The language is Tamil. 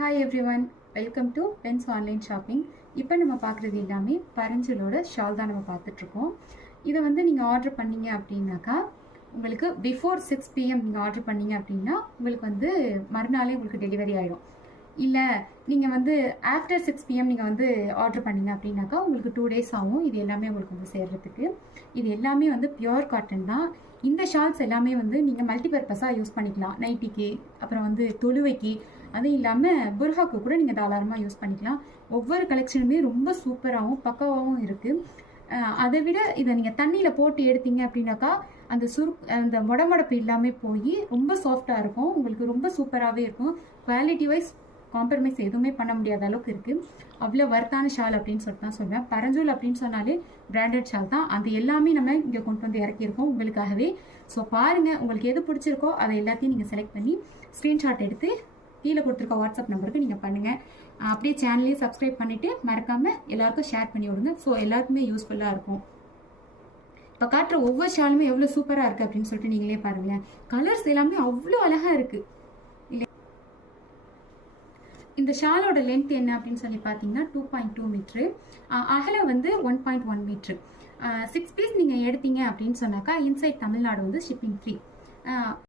Hi everyone, welcome to Pens Online Shopping. இப்போ நம்ம பார்க்குறது எல்லாமே பரஞ்சலோட ஷால் தான் நம்ம பார்த்துட்ருக்கோம். இதை வந்து நீங்கள் ஆர்டர் பண்ணீங்க அப்படின்னாக்கா உங்களுக்கு பிஃபோர் 6 PM நீங்கள் ஆர்டர் பண்ணீங்க அப்படின்னா உங்களுக்கு வந்து மறுநாளே உங்களுக்கு டெலிவரி ஆகிடும். இல்லை நீங்கள் வந்து ஆஃப்டர் 6 PM நீங்கள் வந்து ஆர்டர் பண்ணீங்க அப்படின்னாக்கா உங்களுக்கு 2 days ஆகும். இது எல்லாமே உங்களுக்கு வந்து சேர்றதுக்கு. இது எல்லாமே வந்து பியோர் காட்டன் தான். இந்த ஷால்ஸ் எல்லாமே வந்து நீங்கள் மல்டிபர்பஸாக யூஸ் பண்ணிக்கலாம். நைட்டிக்கு, அப்புறம் வந்து தொழுவைக்கு, அதுவும் இல்லாமல் புர்ஹாக்கு கூட நீங்கள் தாராளமாக யூஸ் பண்ணிக்கலாம். ஒவ்வொரு கலெக்ஷனுமே ரொம்ப சூப்பராகவும் பக்காவாகவும் இருக்குது. அதை விட இதை நீங்கள் தண்ணியில் போட்டு எடுத்தீங்க அப்படின்னாக்கா அந்த மொடமொடப்பு இல்லாமல் போய் ரொம்ப சாஃப்டாக இருக்கும். உங்களுக்கு ரொம்ப சூப்பராகவே இருக்கும். குவாலிட்டி வைஸ் காம்ப்ரமைஸ் எதுவுமே பண்ண முடியாத அளவுக்கு இருக்குது. அவ்வளோ வர்த்தான ஷால் அப்படின்னு சொல்லிட்டு தான் சொல்வேன். பரஞ்சூல் அப்படின்னு சொன்னாலே பிராண்டட் ஷால் தான். அது எல்லாமே நம்ம இங்கே கொண்டு வந்து இறக்கியிருக்கோம் உங்களுக்காகவே. ஸோ பாருங்கள், உங்களுக்கு எது பிடிச்சிருக்கோ அதை எல்லாத்தையும் நீங்கள் செலக்ட் பண்ணி ஸ்க்ரீன்ஷாட் எடுத்து கீழே கொடுத்துருக்க வாட்ஸ்அப் நம்பருக்கு நீங்கள் பண்ணுங்கள். அப்படியே சேனலையும் சப்ஸ்கிரைப் பண்ணிவிட்டு மறக்காமல் எல்லாருக்கும் ஷேர் பண்ணி விடுங்க. ஸோ எல்லாருக்குமே யூஸ்ஃபுல்லாக இருக்கும். இப்போ காட்டுற ஒவ்வொரு ஷாலுமே எவ்வளோ சூப்பராக இருக்குது அப்படின்னு சொல்லிட்டு நீங்களே பாருங்களேன். கலர்ஸ் எல்லாமே அவ்வளோ அழகாக இருக்குது. இந்த ஷாலோட லென்த் என்ன அப்படின்னு சொல்லி பார்த்தீங்கன்னா 2.2 மீட்ரு, அகலம் வந்து 1.1 மீட்ரு. 6 பீஸ் நீங்கள் எடுத்தீங்க அப்படின்னு சொன்னாக்கா இன்சைட் தமிழ்நாடு வந்து ஷிப்பிங் ஃப்ரீ.